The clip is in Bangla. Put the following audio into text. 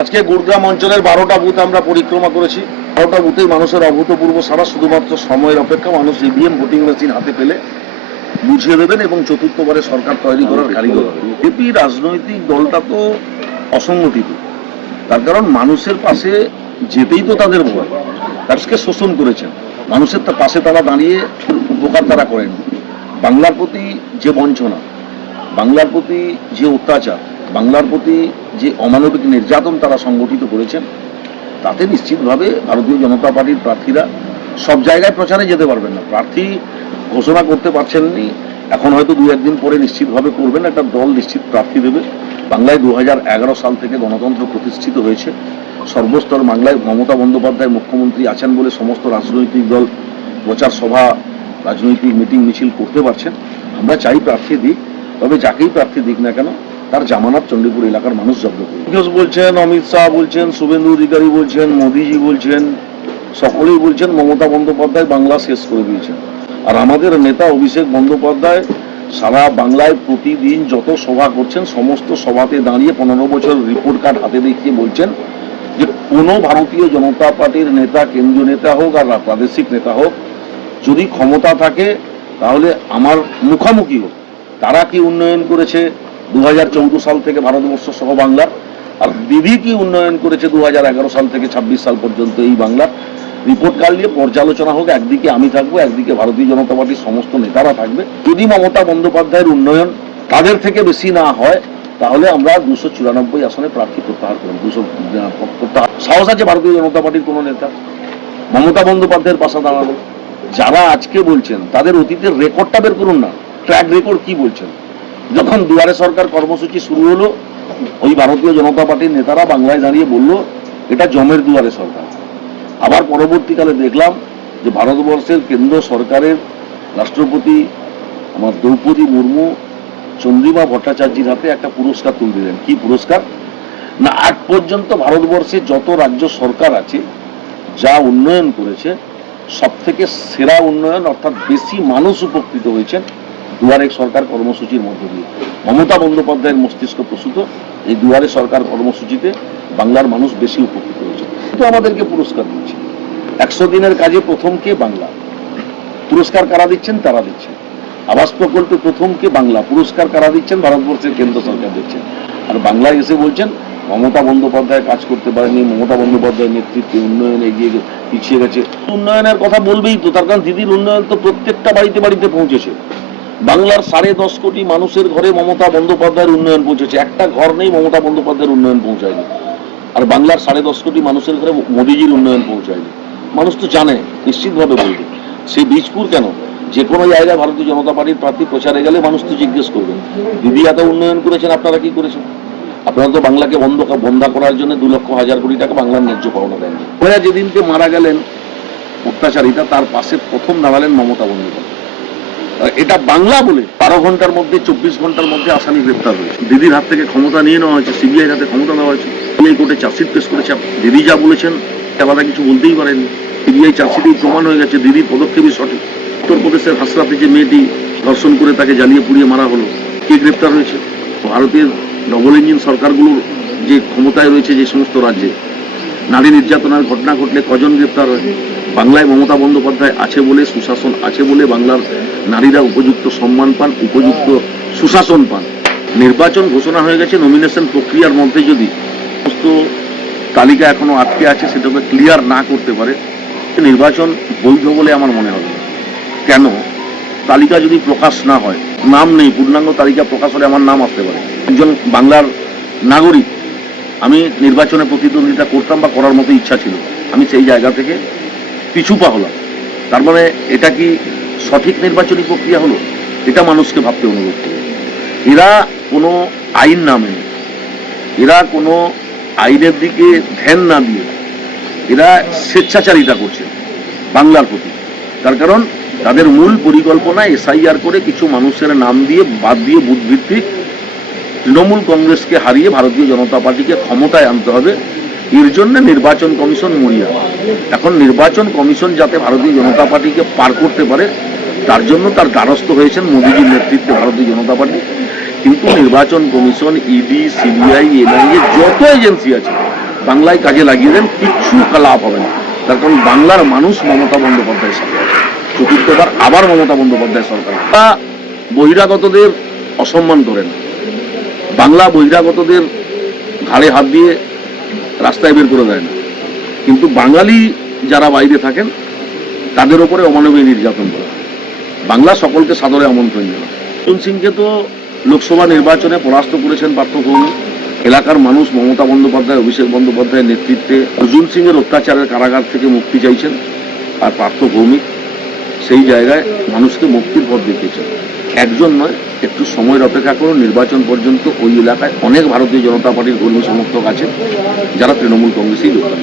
আজকে গুরগাম অঞ্চলের 12টা বুথ আমরা পরিক্রমা করেছি। 12টা বুথেই মানুষের অভূতপূর্ব সারা, শুধুমাত্র সময়ের অপেক্ষা। মানুষ ইভিএম ভোটিং মেশিন হাতে পেলে বুঝিয়ে দেবেন এবং চতুর্থবারে সরকার তৈরি করার কারিগর হবে। বিজেপি রাজনৈতিক দলটা তো অসংগঠিত, তার কারণ মানুষের পাশে যেতেই তো তাদের ভয়। তাদেরকে শোষণ করেছেন, মানুষের পাশে তারা দাঁড়িয়ে উপকার তারা করেন। বাংলার প্রতি যে বঞ্চনা, বাংলার প্রতি যে অত্যাচার, বাংলার প্রতি যে অমানবিক নির্যাতন তারা সংগঠিত করেছেন, তাতে নিশ্চিতভাবে ভারতীয় জনতা পার্টির প্রার্থীরা সব জায়গায় প্রচারে যেতে পারবেন না। প্রার্থী ঘোষণা করতে পারছেননি, এখন হয়তো 2-1 দিন পরে নিশ্চিতভাবে করবেন। একটা দল নিশ্চিত প্রার্থী দেবে। বাংলায় 2011 সাল থেকে গণতন্ত্র প্রতিষ্ঠিত হয়েছে। সর্বস্তর বাংলায় মমতা বন্দ্যোপাধ্যায় মুখ্যমন্ত্রী আছেন বলে সমস্ত রাজনৈতিক দল প্রচার সভা, রাজনৈতিক মিটিং মিছিল করতে পারছেন। আমরা চাই প্রার্থী দিক, তবে যাকেই প্রার্থী দিক না কেন তার জামানত চণ্ডীপুর এলাকার মানুষ জব্দ করবে। ঘোষ বলছেন, অমিত শাহ বলছেন, শুভেন্দু অধিকারী বলছেন, মোদীজি বলছেন, সকলেই বলছেন মমতা বন্দ্যোপাধ্যায় বাংলা শেষ করে দিয়েছেন। আর আমাদের নেতা অভিষেক বন্দ্যোপাধ্যায় সারা বাংলায় প্রতিদিন যত সভা করছেন, সমস্ত সভাতে দাঁড়িয়ে 15 বছর রিপোর্ট কার্ড হাতে দেখিয়ে বলছেন যে কোনো ভারতীয় জনতা পার্টির নেতা, কেন্দ্রীয় নেতা হোক আর প্রাদেশিক নেতা হোক, যদি ক্ষমতা থাকে তাহলে আমার মুখামুখি হোক। তারা কি উন্নয়ন করেছে 2014 সাল থেকে ভারতবর্ষ সহ বাংলার, আর দিদি কি উন্নয়ন করেছে 2011 সাল থেকে 26 সাল পর্যন্ত এই বাংলার, রিপোর্ট কার্ড নিয়ে পর্যালোচনা হোক। একদিকে আমি থাকবো, একদিকে ভারতীয় জনতা পার্টির সমস্ত নেতারা থাকবে। যদি মমতা বন্দ্যোপাধ্যায়ের উন্নয়ন তাদের থেকে বেশি না হয়, তাহলে আমরা 294 আসনে প্রার্থী প্রত্যাহার করব। 200 প্রত্যাহার সাহস আছে ভারতীয় জনতা পার্টির কোনো নেতা মমতা বন্দ্যোপাধ্যায়ের পাশে দাঁড়ানো? যারা আজকে বলছেন তাদের অতীতের রেকর্ডটা বের করুন না, ট্র্যাক রেকর্ড কি বলছেন। যখন দুয়ারে সরকার কর্মসূচি শুরু হলো, ওই ভারতীয় জনতা পার্টির নেতারা বাংলায় দাঁড়িয়ে বলল এটা জমের দুয়ারে সরকার। আবার পরবর্তীকালে দেখলাম যে ভারতবর্ষের কেন্দ্র সরকারের রাষ্ট্রপতি আমার দ্রৌপদী মুর্মু চন্দ্রিমা ভট্টাচার্যের হাতে একটা পুরস্কার তুলে দিলেন। কি পুরস্কার না, আজ পর্যন্ত ভারতবর্ষে যত রাজ্য সরকার আছে যা উন্নয়ন করেছে, সব থেকে সেরা উন্নয়ন অর্থাৎ বেশি মানুষ উপকৃত হয়েছেন দুয়ারে সরকার কর্মসূচির মধ্য দিয়ে। মমতা বন্দ্যোপাধ্যায়ের মস্তিষ্ক প্রসূত এই দুয়ারে সরকার কর্মসূচিতে বাংলার মানুষ বেশি উপকৃত হয়েছে। তো আমাদেরকে পুরস্কার দিচ্ছে। 100 দিনের কাজে প্রথম কে? বাংলা। পুরস্কার কারা দিচ্ছেন? তারা দিচ্ছেন। আবাস প্রকল্পে প্রথম কে? বাংলা। পুরস্কার কারা দিচ্ছেন? ভারতবর্ষের কেন্দ্র সরকার দিচ্ছেন। আর বাংলায় এসে বলছেন মমতা বন্দ্যোপাধ্যায় কাজ করতে পারেনি, মমতা বন্দ্যোপাধ্যায়ের নেতৃত্বে উন্নয়ন এগিয়ে পিছিয়ে গেছে। উন্নয়নের কথা বলবেই তো, তার কারণ দিদির উন্নয়ন তো প্রত্যেকটা বাড়িতে বাড়িতে পৌঁছেছে। বাংলার 10.5 কোটি মানুষের ঘরে মমতা বন্দ্যোপাধ্যায়ের উন্নয়ন পৌঁছেছে। একটা ঘর নেই মমতা বন্দ্যোপাধ্যায়ের উন্নয়ন পৌঁছায়নি। আর বাংলার 10.5 কোটি মানুষের ঘরে মোদীজির উন্নয়ন পৌঁছায়নি। মানুষ তো জানে, নিশ্চিতভাবে বলবে। সেই বীজপুর কেন, যে কোনো জায়গায় ভারতীয় জনতা পার্টির প্রার্থী প্রচারে গেলে মানুষ তো জিজ্ঞেস করবে দিদি এত উন্নয়ন করেছেন, আপনারা কি করেছেন? আপনারা তো বাংলাকে বন্ধ করার জন্য 2,00,000 কোটি টাকা বাংলার ন্যায্য পাওনা দেননি। যেদিনকে মারা গেলেন অত্যাচারিতা, তার পাশে প্রথম দাঁড়ালেন মমতা বন্দ্যোপাধ্যায়। এটা বাংলা বলে 12 ঘন্টার মধ্যে 24 ঘন্টার মধ্যে আসামি গ্রেপ্তার হয়েছে। দিদির হাত থেকে ক্ষমতা নিয়ে নেওয়া হয়েছে, সিবিআইর হাতে ক্ষমতা দেওয়া হয়েছে। সিবিআই কোর্টে চার্জশিট পেশ করেছে। দিদি যা বলেছেন আলাদা কিছু বলতেই পারেননি। সিবিআই চার্জশিটেই প্রমাণ হয়ে গেছে দিদির পদক্ষেপই সঠিক। উত্তরপ্রদেশের হাসরাতে যে মেয়েটি ধর্ষণ করে তাকে জ্বালিয়ে পুড়িয়ে মারা হলো, কে গ্রেপ্তার হয়েছে? ভারতের ডবল ইঞ্জিন সরকারগুলোর যে ক্ষমতায় রয়েছে যে সমস্ত রাজ্যে, নারী নির্যাতনের ঘটনা ঘটলে কজন গ্রেপ্তার হয়? বাংলায় মমতা বন্দ্যোপাধ্যায় আছে বলে, সুশাসন আছে বলে বাংলার নারীরা উপযুক্ত সম্মান পান, উপযুক্ত সুশাসন পান। নির্বাচন ঘোষণা হয়ে গেছে, নমিনেশন প্রক্রিয়ার মধ্যে যদি সমস্ত তালিকা এখনো আটকে আছে সেটাকে ক্লিয়ার না করতে পারে, নির্বাচন বৈধ বলে আমার মনে হবে। কেন? তালিকা যদি প্রকাশ না হয়, নাম নেই, পূর্ণাঙ্গ তালিকা প্রকাশ হলে আমার নাম আসতে পারে। একজন বাংলার নাগরিক, আমি নির্বাচনে প্রতিদ্বন্দ্বিতা করতাম বা করার মতো ইচ্ছা ছিল, আমি সেই জায়গা থেকে পিছুপা হলাম। তার মানে এটা কি সঠিক নির্বাচনী প্রক্রিয়া হলো? এটা মানুষকে ভাবতে অনুরোধ করে। এরা কোনো আইন না মেনে, এরা কোনো আইনের দিকে ধ্যান না দিয়ে এরা স্বেচ্ছাচারিতা করছে বাংলার প্রতি। তার কারণ তাদের মূল পরিকল্পনা এসআইআর করে কিছু মানুষের নাম দিয়ে বাদ দিয়ে বুথ ভিত্তিক তৃণমূল কংগ্রেসকে হারিয়ে ভারতীয় জনতা পার্টিকে ক্ষমতায় আনতে হবে। এর জন্য নির্বাচন কমিশন মরিয়া। এখন নির্বাচন কমিশন যাতে ভারতীয় জনতা পার্টিকে পার করতে পারে, তার জন্য তার দ্বারস্থ হয়েছেন মোদীজির নেতৃত্বে ভারতীয় জনতা পার্টি। কিন্তু নির্বাচন কমিশন, ইডি, সিবিআই, এনআইএ যত এজেন্সি আছে বাংলায় কাজে লাগিয়ে দেন, কিচ্ছু লাভ হবে না। তার কারণ বাংলার মানুষ মমতা বন্দ্যোপাধ্যায়ের সাথে আছে, চতুর্থবার আবার মমতা বন্দ্যোপাধ্যায় সরকার। তা বহিরাগতদের অসম্মান করেন, বাংলা বহিরাগতদের ঘাড়ে হাত দিয়ে রাস্তায় বের করে দেয় না, কিন্তু বাঙালি যারা বাইরে থাকেন তাদের ওপরে অমানবিক নির্যাতন করা। বাংলা সকলকে সাদরে আমন্ত্রণ জানায়। অর্জুন সিংকে তো লোকসভা নির্বাচনে পরাস্ত করেছেন পার্থ ভৌমিক। এলাকার মানুষ মমতা বন্দ্যোপাধ্যায়, অভিষেক বন্দ্যোপাধ্যায়ের নেতৃত্বে অর্জুন সিংয়ের অত্যাচারের কারাগার থেকে মুক্তি চাইছেন, আর পার্থ ভৌমিক সেই জায়গায় মানুষকে মুক্তির পথ দেখিয়েছেন। একজন নয়, একটু সময়ের অপেক্ষা করুন। নির্বাচন পর্যন্ত ওই এলাকায় অনেক ভারতীয় জনতা পার্টির কর্মী সমর্থক আছেন যারা তৃণমূল কংগ্রেসেই যোগদান।